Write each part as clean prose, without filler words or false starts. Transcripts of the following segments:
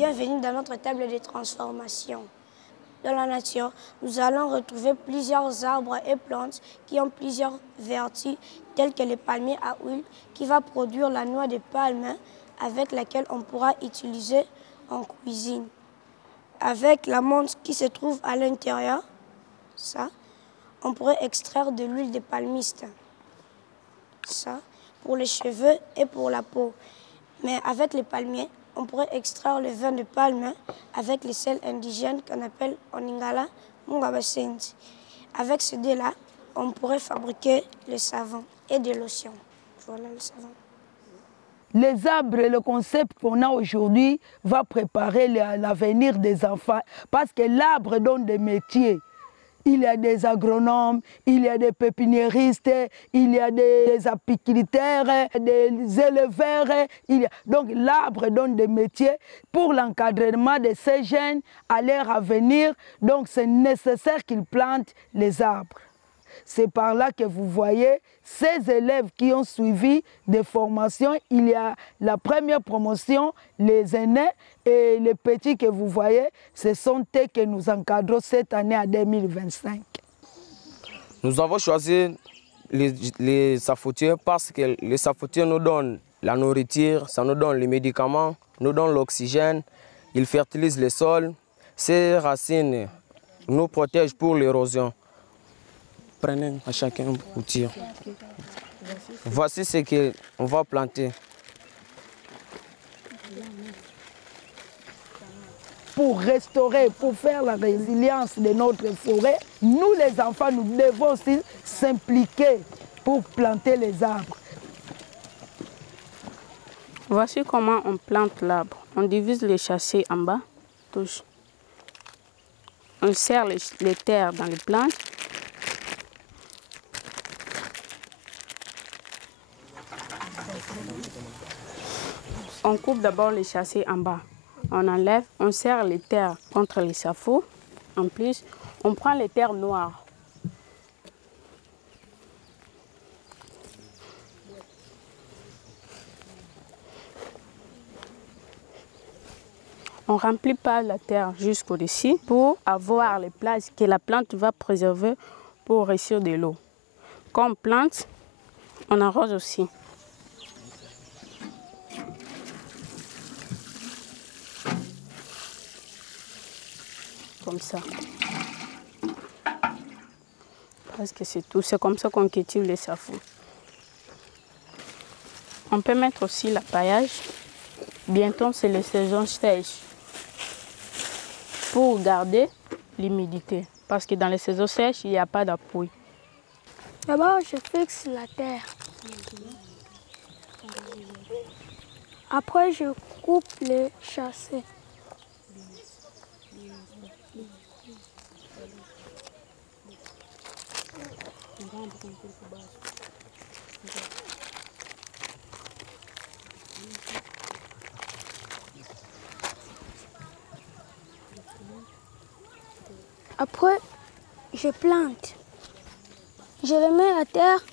Bienvenue dans notre table de transformation. Dans la nature, nous allons retrouver plusieurs arbres et plantes qui ont plusieurs vertus, telles que le palmier à huile, qui va produire la noix de palme avec laquelle on pourra utiliser en cuisine. Avec la menthe qui se trouve à l'intérieur, ça, on pourrait extraire de l'huile de palmiste. Ça, pour les cheveux et pour la peau. Mais avec les palmiers, on pourrait extraire le vin de palme avec les sels indigènes qu'on appelle en lingala mungabasenzi. Avec ces deux-là, on pourrait fabriquer le savon et de lotion. Voilà le savon. Les arbres, le concept qu'on a aujourd'hui va préparer l'avenir des enfants parce que l'arbre donne des métiers. Il y a des agronomes, il y a des pépiniéristes, il y a des apiculteurs, des éleveurs. Donc l'arbre donne des métiers pour l'encadrement de ces jeunes à leur avenir. Donc c'est nécessaire qu'ils plantent les arbres. C'est par là que vous voyez ces élèves qui ont suivi des formations. Il y a la première promotion, les aînés et les petits que vous voyez, ce sont eux que nous encadrons cette année à 2025. Nous avons choisi les safotiers parce que les safotiers nous donnent la nourriture, ça nous donne les médicaments, nous donnent l'oxygène, ils fertilisent les sols. Ces racines nous protègent pour l'érosion. Prenez à chacun un outil. Voici ce qu'on va planter. Pour restaurer, pour faire la résilience de notre forêt, nous les enfants, nous devons aussi s'impliquer pour planter les arbres. Voici comment on plante l'arbre. On divise les châssis en bas, touche. On serre les terres dans les plantes. On coupe d'abord les châssis en bas. On enlève, on serre les terres contre les safos. En plus, on prend les terres noires. On ne remplit pas la terre jusqu'au-dessus pour avoir les places que la plante va préserver pour réussir de l'eau. Quand on plante, on arrose aussi. Comme ça. Parce que c'est tout. C'est comme ça qu'on cultive les safos. On peut mettre aussi l'appaillage. Bientôt, c'est la saison sèche. Pour garder l'humidité. Parce que dans les saisons sèches, il n'y a pas d'appui. D'abord, je fixe la terre. Après, je coupe les châssis. Après, je plante. Je le mets à terre.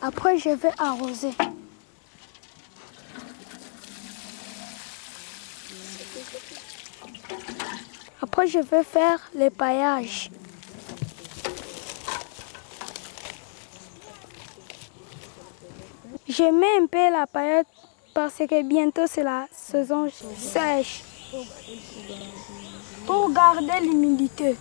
Après, je vais arroser. Après, je vais faire le paillage. Je mets un peu la paillette parce que bientôt c'est la saison sèche. Pour garder l'humidité.